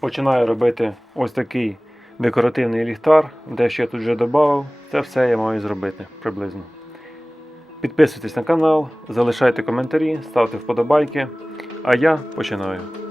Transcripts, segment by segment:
починаю робити ось такий декоративний ліхтар, де ще тут вже додав. Це все я маю зробити приблизно. Підписуйтесь на канал, залишайте коментарі, ставте вподобайки. А я починаю.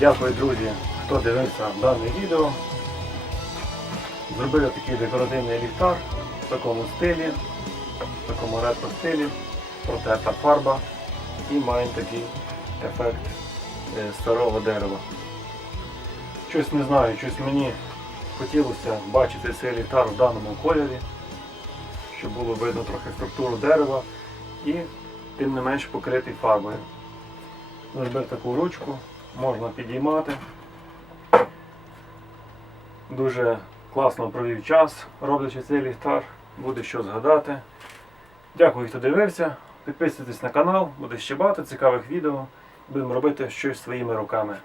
Дякую, друзі, хто дивився дане відео. Зробили такий декоративний ліхтар в такому стилі, в такому ретро стилі, протерта фарба і має такий ефект е, старого дерева. Щось не знаю, щось мені хотілося бачити цей ліхтар в даному кольорі, щоб було видно трохи структуру дерева і тим не менш покритий фарбою. Зробив таку ручку, можна підіймати. Дуже класно провів час, роблячи цей ліхтар, буде що згадати. Дякую, хто дивився. Підписуйтесь на канал, буде ще багато цікавих відео. Будемо робити щось своїми руками.